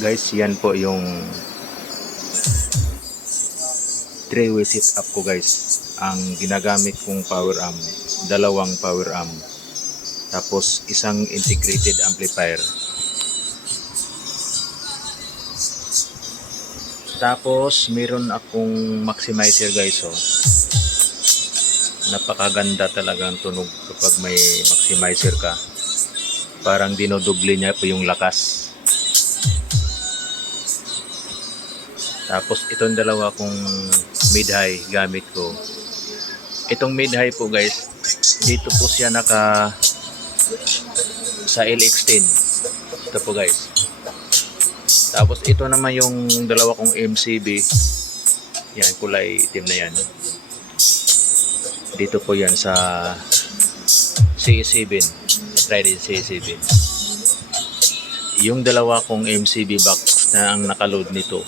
Guys, yan po yung three-way setup ko guys. Ang ginagamit kong power amp, dalawang power amp, tapos isang integrated amplifier. Tapos meron akong maximizer guys, oh. Napakaganda talaga ang tunog kapag may maximizer ka. Parang dinodoble niya po yung lakas. Tapos itong dalawa kong mid-high gamit ko. Itong mid-high po guys, dito po siya naka sa LX10. Ito po guys. Tapos ito naman yung dalawa kong MCB. Yan, kulay itim na yan. Dito po yan sa CE7. Trident CE7. Yung dalawa kong MCB box na ang nakaload nito,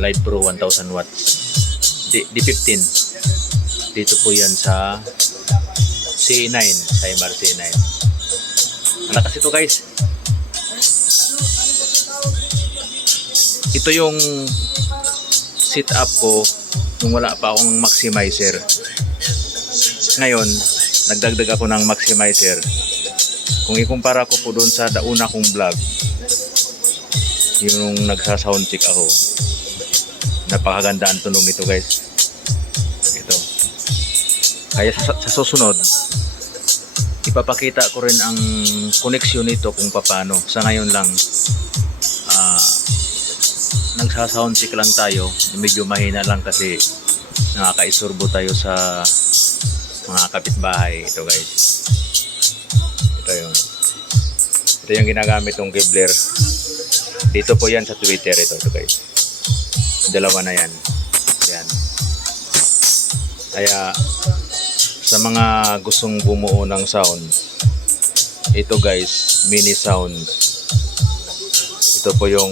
Live Pro 1000 watts. D15. Dito po yan sa CE9. Cymar CE9. Malakas ito guys. Ito yung setup ko nung wala pa akong maximizer. Ngayon, nagdagdag ako ng maximizer. Kung ikumpara ko po doon sa una kong vlog, yung nagsa-sound check ako, napakaganda ang tunog nito guys. Ito. Kaya sa susunod, ipapakita ko rin ang connection nito kung paano. Sa ngayon lang, nagsa-sound check lang tayo. Medyo mahina lang kasi nakakaisorbo tayo sa mga kapitbahay. Ito guys. Ito yung ginagamit ng Kevlar. Dito po yan sa Twitter. Ito guys. Dalawa na yan. Yan. Kaya sa mga gustong bumuo ng sound, ito guys, mini sound. Ito po yung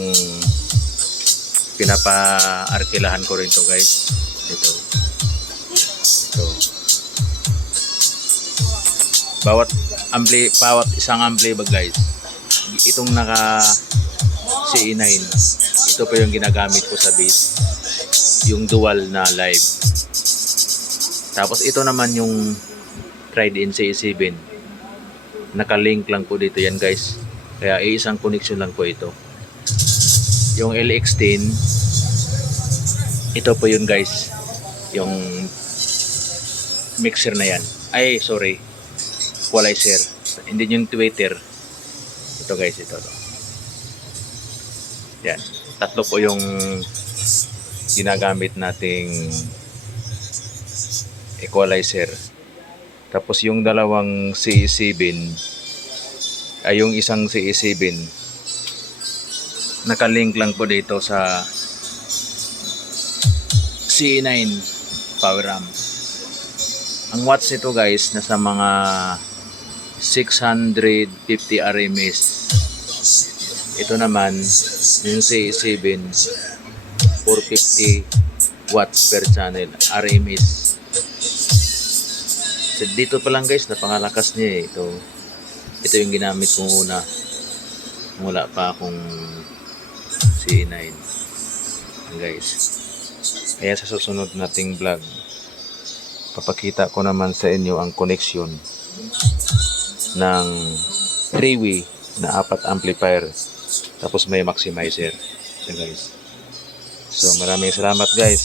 pinapa-arkilahan ko rin to guys. Ito. Bawat isang ampli ba guys, itong naka CE9, ito po yung ginagamit ko sa bass, yung dual na live. Tapos ito naman yung Trident CE7, nakalink lang po dito yan guys, kaya isang connection lang po ito. Yung LX10, ito po yun guys, yung mixer na yan. Ay, sorry, equalizer. Hindi yung Twitter. Ito guys, ito. Yan. Tatlo po yung ginagamit nating equalizer. Tapos yung dalawang CE7, ay yung isang CE7, nakalink lang po dito sa CE9 power amp. Ang watts nito guys, nasa mga 650 RMS. Ito naman, yung CE7, 450 watts per channel, RMS. So, dito pa lang guys, napakalakas niya eh. Ito yung ginamit kong una. Wala pa akong CE9 guys. Kaya sa susunod nating vlog, papakita ko naman sa inyo ang connection ng 3-way na 4 amplifier, tapos may maximizer. Ito guys. So maraming salamat guys.